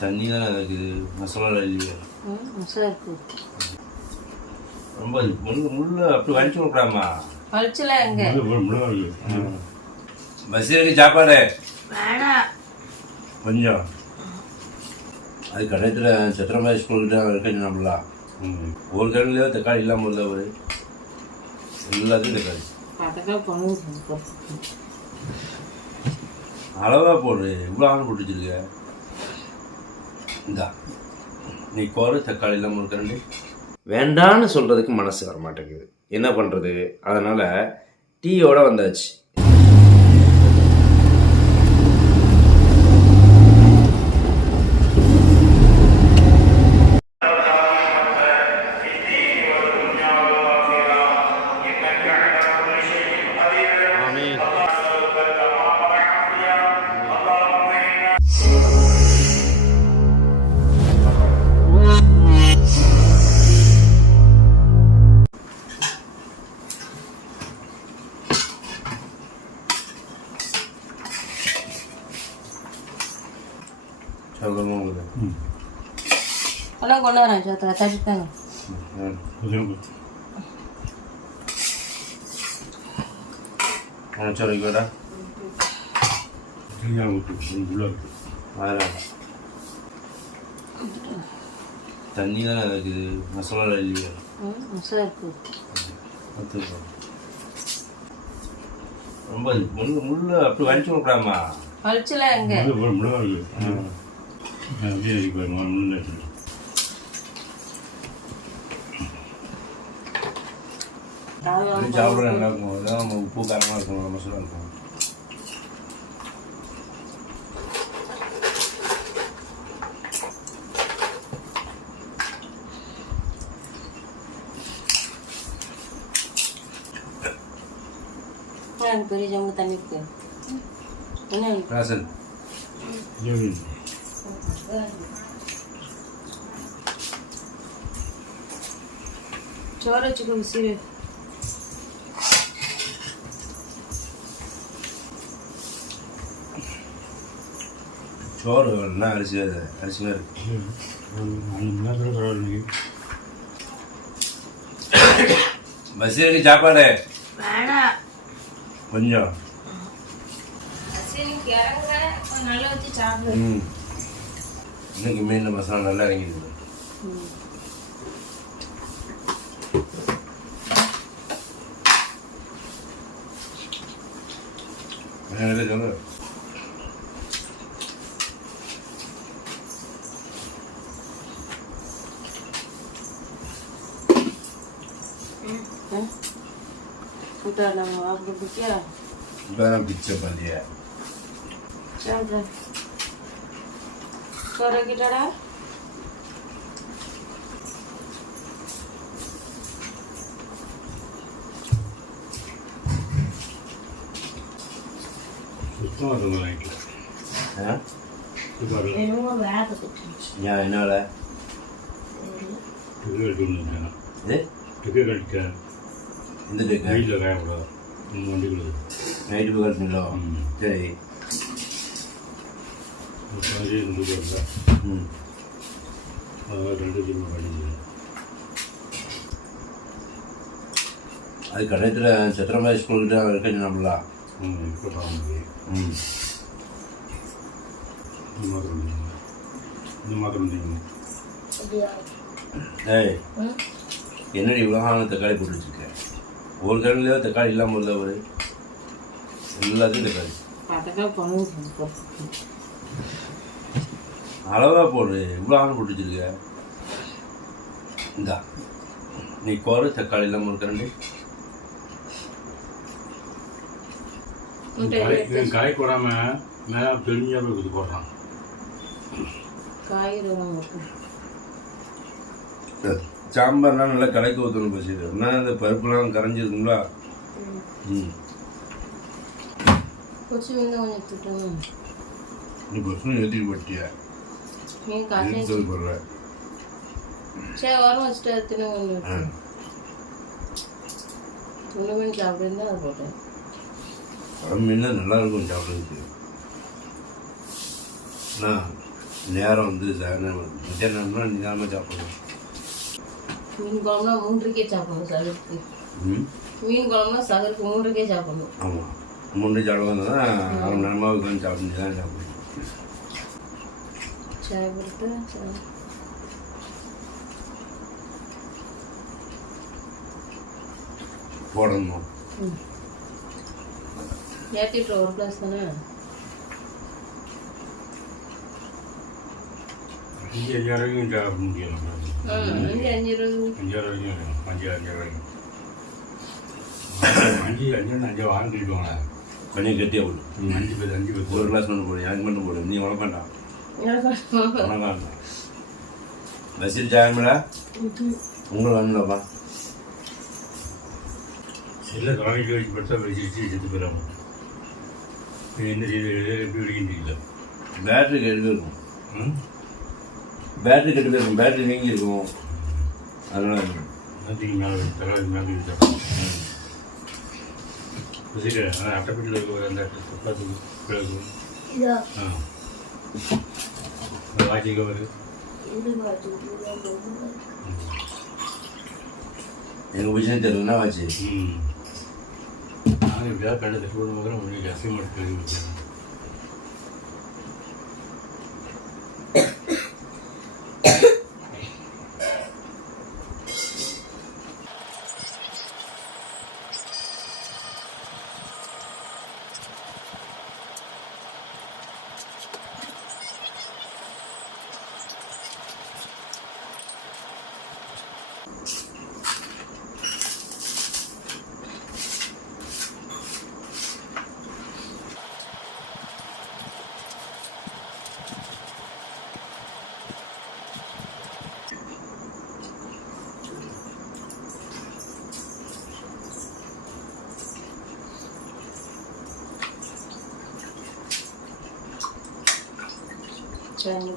தண்ணி தானே இருக்குது, மசாலா இல்லையா? மசாலா இருக்கு. ரொம்ப முள்ளு அப்படி வலிச்சு விட்றாமா? வலிச்சல எங்க பஸ்ஸுக்கு சாப்பாடு வேணாம் கொஞ்சம். அது கடையத்தில் சத்திரமாரி ஸ்கூல்கிட்ட இருக்கேன் நம்மளா. ஒரு கடையிலேயோ தக்காளி இல்லாமல் இல்லை, ஒரு எல்லாத்துக்கும் தக்காளி அளவாக போடு. இவ்வளோ ஆள் போட்டு வச்சுருக்க. இந்தா நீ கோர தக்காளி இல்லாமல் ஒரு கரண்டி. வேண்டான்னு சொல்கிறதுக்கு மனசு வர மாட்டேங்குது, என்ன பண்ணுறது? அதனால் டீயோட வந்தாச்சு. கொண்டு வரேன் சோத்துல தச்சுத்தாங்க. சோறைக்கு தண்ணி தானே இருக்குது, மசாலா இல்லையா? மசாலா இருக்கு. ரொம்ப முள்ளு அப்படி வலிச்சு விட்றாமா? வலிச்சல எங்க சாப்பிட நல்லா இருக்கும். அதான் உப்பு காரமாக இருக்கும், மசாலா இருக்கும். பெரிய ஜம்பு தண்ணி இருக்கு. என்ன ராசன் சோறு வச்சுக்கோ. சீரு சோறு என்ன அரிசி, அரிசியாக இருக்கு. பஸ்ஸுக்கு சாப்பாடு வேணாம் கொஞ்சம். நல்லா வச்சு சாப்பிடு. இன்னைக்கு மீன் மசாலா நல்லா இறங்கிடுது. சொல்லு. இப்பதான் பிச்சை பண்ணியா? சொரக்கிட்டடா என்ன இந்த நைட்டு போய் கழிச்சுங்களோ? சரி. அது கடையத்தில் சத்திரமாரி ஸ்கூல்கிட்ட இருக்கேன் நம்மளா. ஏய் என்னடி இவ்வளோ தக்காளி போட்டு வச்சுருக்கேன்? ஒரு கடையிலேயோ தக்காளி இல்லாமல் இல்லை, ஒரு எல்லாத்துக்கும் தக்காளி அளவாக போடு. இவ்வளோ போட்டு வச்சுருக்க. இந்தா நீ கோர தக்காளி இல்லாமல் ஒரு கரண்டி. காய் போடாம மேலே பெருமையாக இது போடுறான். சாம்பார்லாம் நல்லா கடைக்கு ஊற்றணும். பசிது என்ன இந்த பருப்புலாம் கரைஞ்சிருக்குங்களா? நீ பசங்க ஏற்றிட்டு போட்டியா? போடுற மீன் நல்லா இருக்கும் சாப்பிட்றதுக்கு. நேரம் வந்து மத்தியானம்னா நிதானமாக சாப்பிடணும். மீன் குழம்புனா 3க்கே சாப்பிடணும் சகருக்கு. மீன் குழம்புனா சகருக்கு 3க்கே சாப்பிடணும். ஆமாம், 3 சாப்பிடுவோம் தான் 1/2 மணி நேரமாக உட்காந்து சாப்பிட்டு தான் சாப்பிடணும். சாய் கொடுத்து போடணும். ஏற்றிட்டு ஒரு கிளாஸ் தானே. 5 வரைக்கும் சாப்பிட முடியும். 5 வாங்கிட்டு வாங்க. பண்ணி கட்டியாக போடு. 5 பேர் ஒரு கிளாஸ் மட்டும் போடு, எனக்கு மட்டும் போடு. நீ உனக்கு வேண்டாம், உனக்கு வேண்டாம். பஸ்ஸில் சாயமிடா உங்களுக்கு வேணும்லப்பா. செல்ல தொலைக்கு வச்சு படுத்தா வச்சு செத்து போயிடாம என்ன செய்து எப்படி வெடிக்கின்னு தெரியல. பேட்ரி கெட்டு இருக்கும். பேட்ரி கெட்டு போயிருக்கும், பேட்ரி நீங்கி இருக்கும். அதனால எல்லாத்தையும் மேலே தராது மேலே வச்சா சரி. ஆனால் அட்டைப்பட்டியில் அந்த பிறகு வாட்சிக்க வருது. எங்கள் விஷயம் தெரியலன்னா வாட்சி. நாங்கள் எப்படியாவது கண்டு தட்டு போடும் போது உங்களுக்கு அசிங்கமாக எடுத்து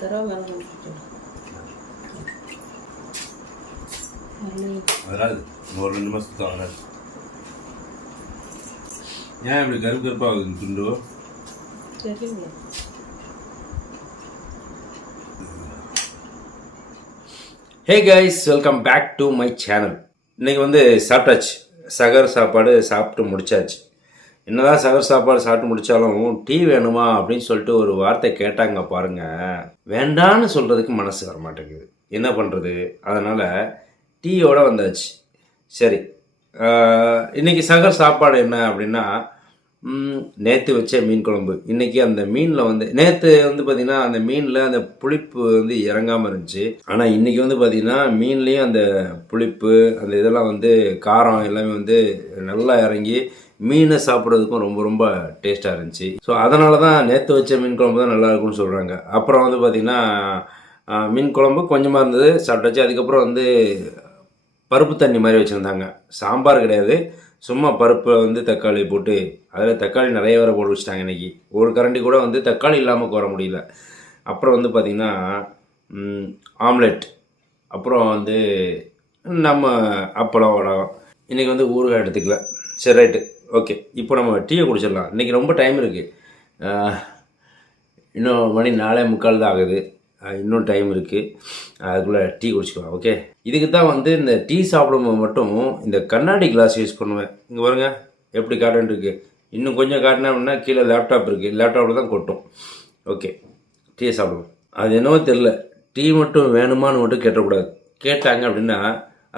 தடவை மேலே கொடுத்துட்டு வராது, ஒரு 2 மாதத்துக்கு வராது. ஏன் இப்படி கருப்பு கருப்பாகுது துண்டு? தெரியுங்க. Hey guys, welcome back to my channel. இன்றைக்கி வந்து சாப்பிட்டாச்சு, சகர் சாப்பாடு சாப்பிட்டு முடிச்சாச்சு. என்னதான் சகர் சாப்பாடு சாப்பிட்டு முடித்தாலும் டீ வேணுமா அப்படின்னு சொல்லிட்டு ஒரு வார்த்தை கேட்டாங்க பாருங்கள். வேண்டான்னு சொல்கிறதுக்கு மனசு வர மாட்டேங்குது, என்ன பண்ணுறது? அதனால் டீயோடு வந்தாச்சு. சரி, இன்றைக்கி சகர் சாப்பாடு என்ன அப்படின்னா, நேற்று வச்ச மீன் குழம்பு. இன்றைக்கி அந்த மீனில் வந்து நேற்று வந்து பார்த்திங்கன்னா அந்த மீனில் அந்த புளிப்பு வந்து இறங்காமல் இருந்துச்சு. ஆனால் இன்றைக்கி வந்து பார்த்திங்கன்னா மீன்லேயும் அந்த புளிப்பு அந்த இதெல்லாம் வந்து காரம் எல்லாமே வந்து நல்லா இறங்கி மீனை சாப்பிட்றதுக்கும் ரொம்ப ரொம்ப டேஸ்ட்டாக இருந்துச்சு. ஸோ அதனால தான் நேற்று வச்ச மீன் குழம்பு தான் நல்லா இருக்கும்னு சொல்கிறாங்க. அப்புறம் வந்து பார்த்திங்கன்னா மீன் குழம்பு கொஞ்சமாக இருந்தது, சாப்பிட்டாச்சு. அதுக்கப்புறம் வந்து பருப்பு தண்ணி மாதிரி வச்சுருந்தாங்க. சாம்பார் கிடையாது, சும்மா பருப்பை வந்து தக்காளி போட்டு, அதில் தக்காளி நிறைய வேறு போட்டு வச்சுட்டாங்க. இன்றைக்கி ஒரு கரண்டி கூட வந்து தக்காளி இல்லாமல் கோர முடியல. அப்புறம் வந்து பார்த்திங்கன்னா ஆம்லெட், அப்புறம் வந்து நம்ம அப்பளம் வடகம். இன்றைக்கி வந்து ஊறுகாய் எடுத்துக்கல. சரி, ரைட்டு, ஓகே. இப்போ நம்ம டீயை குடிச்சிடலாம். இன்றைக்கி ரொம்ப டைம் இருக்குது, இன்னும் மணி 4:45 தான் ஆகுது. இன்னும் டைம் இருக்குது, அதுக்குள்ளே டீ குடிச்சிக்கலாம். ஓகே, இதுக்கு தான் வந்து இந்த டீ சாப்பிடும்போது மட்டும் இந்த கண்ணாடி கிளாஸ் யூஸ் பண்ணுவேன். இங்கே பாருங்க எப்படி காட்டன் இருக்குது. இன்னும் கொஞ்சம் காட்டினா அப்படின்னா கீழே லேப்டாப் இருக்குது, லேப்டாப்பில் தான் கொட்டும். ஓகே, டீயை சாப்பிடுவோம். அது என்னவோ தெரில, டீ மட்டும் வேணுமான்னு மட்டும் கேட்டக்கூடாது. கேட்டாங்க அப்படின்னா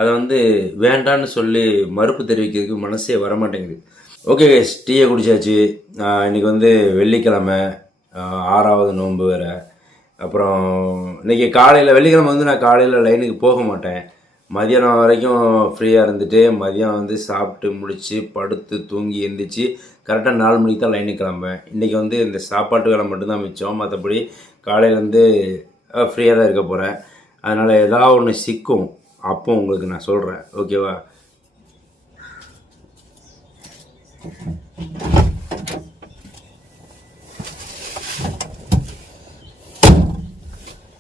அதை வந்து வேண்டான்னு சொல்லி மறுப்பு தெரிவிக்கிறதுக்கு மனசே வரமாட்டேங்குது. ஓகே கைஸ், டீயை குடித்தாச்சு. இன்றைக்கி வந்து வெள்ளிக்கிழமை, 6வது நோன்பு வேறு. அப்புறம் இன்றைக்கி காலையில் வெள்ளிக்கிழமை வந்து நான் காலையில் லைனுக்கு போக மாட்டேன். மதியானம் வரைக்கும் ஃப்ரீயாக இருந்துட்டு மதியம் வந்து சாப்பிட்டு முடித்து படுத்து தூங்கி எழுந்திரிச்சு கரெக்டாக 4 மணிக்கு தான் லைனுக்கு கிளம்புவேன். இன்றைக்கி வந்து இந்த சாப்பாட்டு வேலை மட்டும்தான் மிச்சம், மற்றபடி காலையில் வந்து ஃப்ரீயாக தான் இருக்க போகிறேன். அதனால் ஏதாவது ஒன்று சிக்கும், அப்போ உங்களுக்கு நான் சொல்கிறேன், ஓகேவா?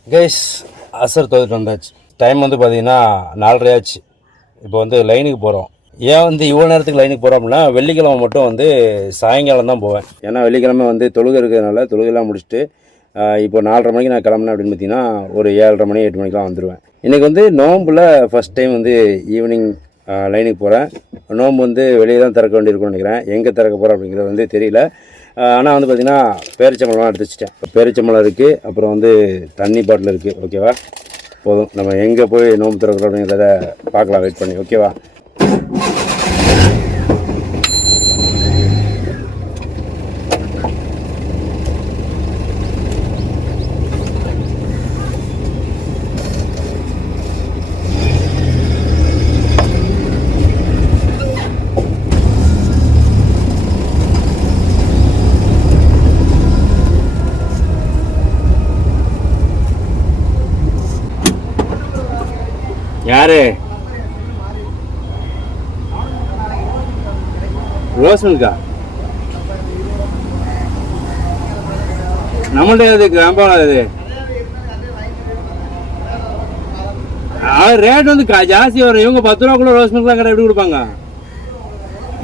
கைஸ், அசர் தொகுத்து வந்தாச்சு. டைம் வந்து பார்த்தீங்கன்னா 4:30 ஆச்சு. இப்போ வந்து லைனுக்கு போகிறோம். ஏன் வந்து இவ்வளோ நேரத்துக்கு லைனுக்கு போகிறோம் அப்படின்னா, வெள்ளிக்கிழமை மட்டும் வந்து சாயங்காலம் தான் போவேன். ஏன்னா வெள்ளிக்கிழமை வந்து தொழுகை இருக்கிறதுனால தொழுகைலாம் முடிச்சுட்டு இப்போ 4:30 மணிக்கு நான் கிளம்புனேன் அப்படின்னு பார்த்தீங்கன்னா ஒரு 7:30 மணி 8 மணிக்கெலாம் வந்துடுவேன். இன்றைக்கி வந்து நோம்பில் ஃபஸ்ட் டைம் வந்து ஈவினிங் லைனுக்கு போகிறேன். நோம்பு வந்து வெளியே தான் திறக்க வேண்டியிருக்கும்னு நினைக்கிறேன். எங்கே திறக்க போகிறேன் அப்படிங்கிறது வந்து தெரியல. ஆனால் வந்து பார்த்திங்கன்னா பேரிச்சம்பழம்லாம் எடுத்து வச்சுட்டேன். பேரிச்சம்பழம் இருக்குது, அப்புறம் வந்து தண்ணி பாட்டில் இருக்குது. ஓகேவா, போதும். நம்ம எங்கே போய் நோம்பு திறக்கிறோம் அப்படிங்கிறத பார்க்கலாம், வெயிட் பண்ணி. ஓகேவா, யாரு ரோஸ் மில்கா நம்மள்ட்ட அது கிராம்பம் அது ரேட் வந்து ஜாஸ்தி வரும். இவங்க 10 ரூபாக்குள்ள ரோஸ் மில்க்லாம் கடை எப்படி கொடுப்பாங்க?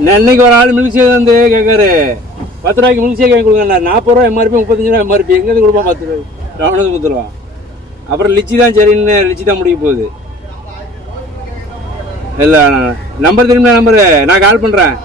இன்னைக்கு ஒரு ஆள் மில்க் ஷேக் வந்து கேட்காரு 10 ரூபாய்க்கு மில்க் ஷேக் கொடுங்க. 40 ரூபா எம்ஆர்பி, 35 ரூபா எம்ஆர்பி. எங்கேருந்து கொடுப்போம் 10 ரூபாய்? ரவணத்துக்கு 10 ரூபா. அப்புறம் லிச்சி தான் சரின்னு லிச்சி தான் முடிக்க போகுது. இல்லை, நம்பர் திரும்ப நம்பரு நான் கால் பண்ணுறேன்.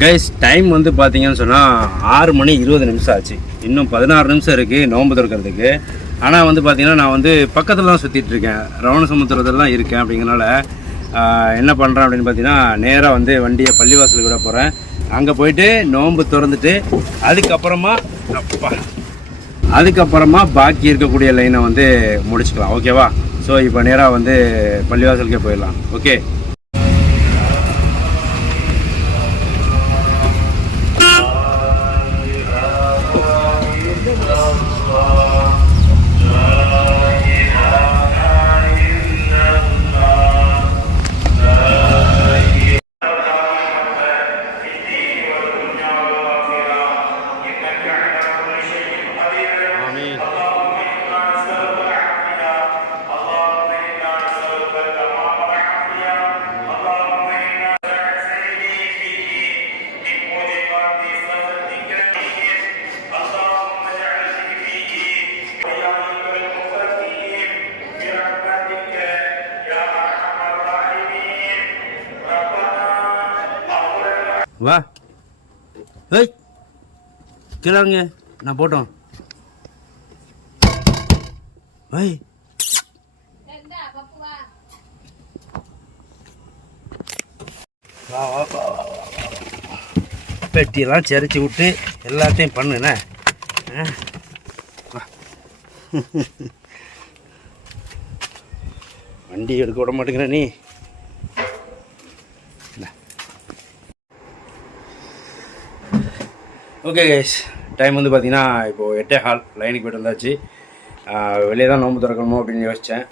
கைஸ், டைம் வந்து பார்த்தீங்கன்னு சொன்னால் 6:20 ஆச்சு. இன்னும் 16 நிமிஷம் இருக்குது நோன்பு திறக்கிறதுக்கு. ஆனால் வந்து பார்த்தீங்கன்னா நான் வந்து பக்கத்துலலாம் சுற்றிட்டுருக்கேன், ரவண சமுத்திரத்துலலாம் இருக்கேன். அப்படிங்கிறனால என்ன பண்ணுறேன் அப்படின்னு பார்த்தீங்கன்னா நேராக வந்து வண்டியை பள்ளிவாசலுக்கு விட போகிறேன். அங்கே போயிட்டு நோன்பு திறந்துட்டு அதுக்கப்புறமா பாக்கி இருக்கக்கூடிய லைனை வந்து முடிச்சுக்கலாம். ஓகேவா, ஸோ இப்போ நேராக வந்து பள்ளிவாசலுக்கே போயிடலாம். ஓகே, வா. ஏய், கீழாங்க, நான் போட்டோம். ஏய், வா வா வா வா. பெட்டியெல்லாம் சரிச்சு விட்டு எல்லாத்தையும் பண்ணுண்ணே. வண்டி எடுக்க விட மாட்டேங்கிற நீ. ஓகே கைஸ், டைம் வந்து பார்த்தீங்கன்னா இப்போது 8:15 லைனுக்கு போய்ட்டு வந்தாச்சு. வெளியே தான் நோம்பு திறக்கணுமோ அப்படின்னு யோசித்தேன்.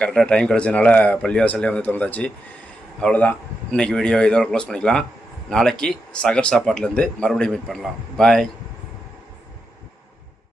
கரெக்டாக டைம் கிடச்சதுனால பள்ளிவாசல்லே வந்து திறந்தாச்சு. அவ்வளோதான், இன்றைக்கி வீடியோ இதோட க்ளோஸ் பண்ணிக்கலாம். நாளைக்கு சகர் சாப்பாட்டிலேருந்து மறுபடியும் மீட் பண்ணலாம். பாய்.